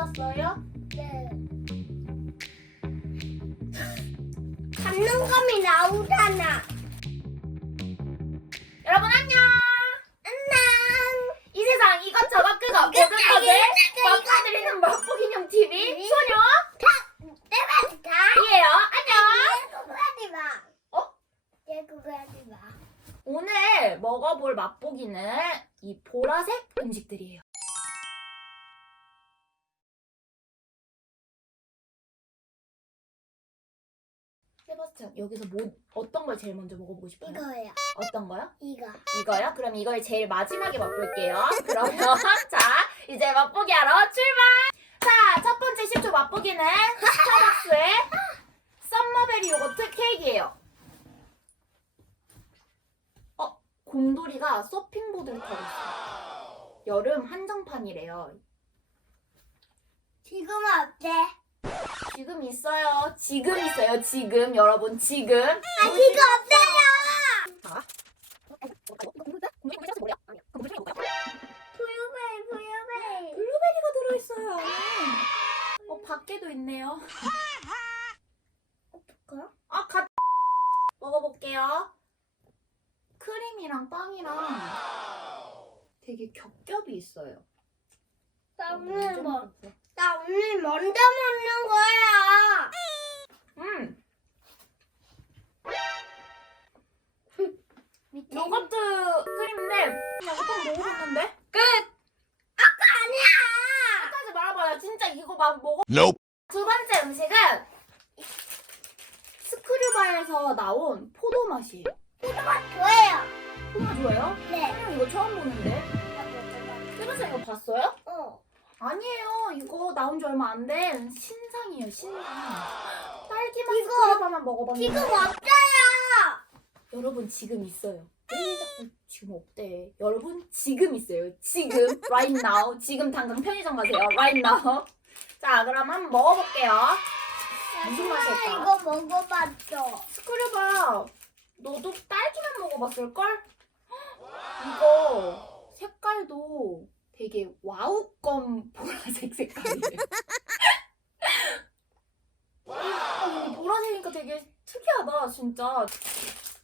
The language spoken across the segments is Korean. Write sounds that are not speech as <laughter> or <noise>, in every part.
들었어요? 네. <laughs> 장난감이 나오잖아. 여러분 안녕. 안녕. 이 세상 이것저것 그거 모든 것을 맛보드리는 맛보기 인형 TV 소녀 다. 이에요. 안녕. 얘 그거 하지 마. 어? 얘 그거 하지 마. 오늘 먹어볼 맛보기는 이 보라색 음식들이에요. 세바스찬 여기서 뭐 어떤 걸 제일 먼저 먹어보고 싶어요? 이거예요. 어떤 거요? 이거. 이거요? 그럼 이걸 제일 마지막에 맛볼게요. 그러면 <laughs> 자 이제 맛보기 하러 출발! 자 첫 번째 10초 맛보기는 스타벅스의 썸머베리 요거트 케이크예요. 어 곰돌이가 서핑보드를 타고 있어요. 여름 한정판이래요. 지금 어때? 지금 있어요. 지금 있어요. 지금 여러분 지금. 아 지금 어때요? 부유베이 부유베이. 블루베리가 들어있어요. 어 밖에도 있네요. 어떡해? 아, 갓 먹어볼게요. 크림이랑 빵이랑 되게 겹겹이 있어요. 나 오늘 뭐? 나 오늘 먼저 먹는 거야. 음, 밑에 요거트 크림인데 요거트 먹어봤는데? 끝! 아니야. 하지 말아봐요. 진짜 이거 막 먹어. Nope. 두 번째 음식은 스크류바에서 나온 포도 맛이에요. 뭐예요? 포도 맛 좋아요? 네. 음, 이거 처음 보는데. 세바스 이거 봤어요? 어. 아니에요. 이거 나온 지 얼마 안 된 신상이에요. 신상. <gasps> 딸기 맛 이거 스크류바만 먹어봤는데. 지금 없어요. 여러분 지금 있어요. 왜 자꾸 지금 없대? 여러분 지금 있어요. 지금 right now. 지금 당장 편의점 가세요. right now. <laughs> 자 그럼 한번 먹어볼게요. 무슨 맛일까? 이거 먹어봤죠. 스크류바 너도 딸기만 먹어봤을 걸? <gasps> 이거 색깔도 되게 와우껌 보라색 색깔이에요. <laughs> 아, 근데 보라색이니까 되게 특이하다 진짜.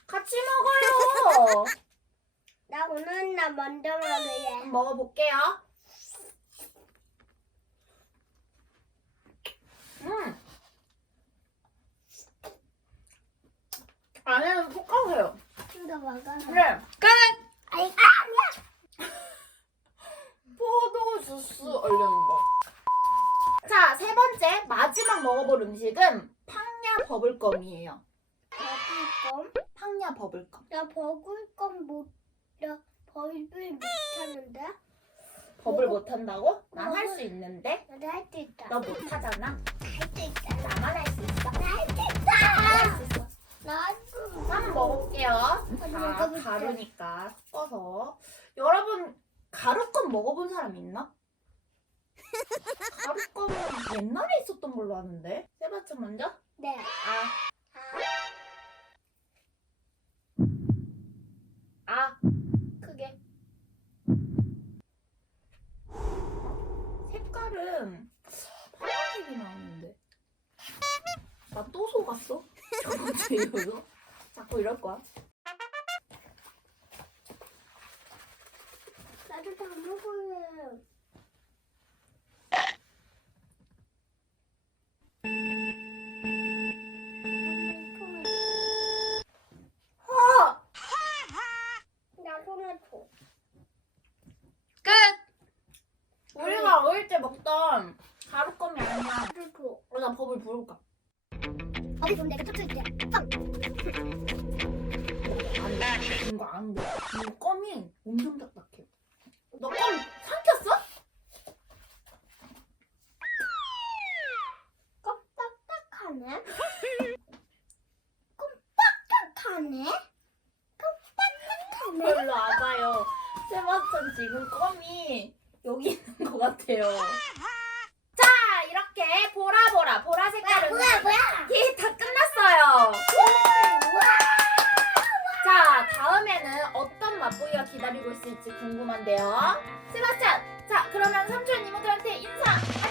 같이 먹어요. 나 오늘 나 먼저 먹을래. 먹어볼게요. 음. 안에는 촉촉해요. 이거 먹어. 그래. 끝! 아이 아니야. 주스 얼려놓은 거. 자, 세 번째 마지막 먹어볼 음식은 팡냐 버블껌이에요. 버블껌? 팡냐 버블껌. 나 버블껌 못. 나 버블 못 하는데. 버블 못 한다고? 난 할 수 있는데. 나도 할수 있다. 너못 하잖아. 할 수 있다. 나만 할 수 있어. 나 할 수 있다. 할수 있어. 나도. 한번 먹어볼게요. 자, 먹어볼게. 가루니까 섞어서. 여러분, 가루껌 먹어본 사람 있나? 가루껌 옛날에 있었던 걸로 아는데. 세바스 먼저? 네. 아, 아. 아. 크게. 색깔은 파란색이 나오는데. 나 또 속았어? 주에 <laughs> 이어서? 자꾸 이럴 거야. 나도 다 먹을래. 아! 나 손에 줘. 끝! 우리가 어릴 때 먹던 가루껌이 아니야. 나도 줘. 어, 나 법을 부를까? 어디 좀 내가. 빵. 안 돼. 이거 안 돼. 하네. 껌딱딱하네. 껌딱딱하네. 별로 와봐요. 세바스찬 지금 껌이 여기 있는 것 같아요. 자, 이렇게 보라보라, 보라 색깔 뭐야 뭐야? 이다 끝났어요. 자, 다음에는 어떤 맛보기가 기다리고 있을지 궁금한데요. 세바스찬, 자, 그러면 삼촌 이모들한테 인사.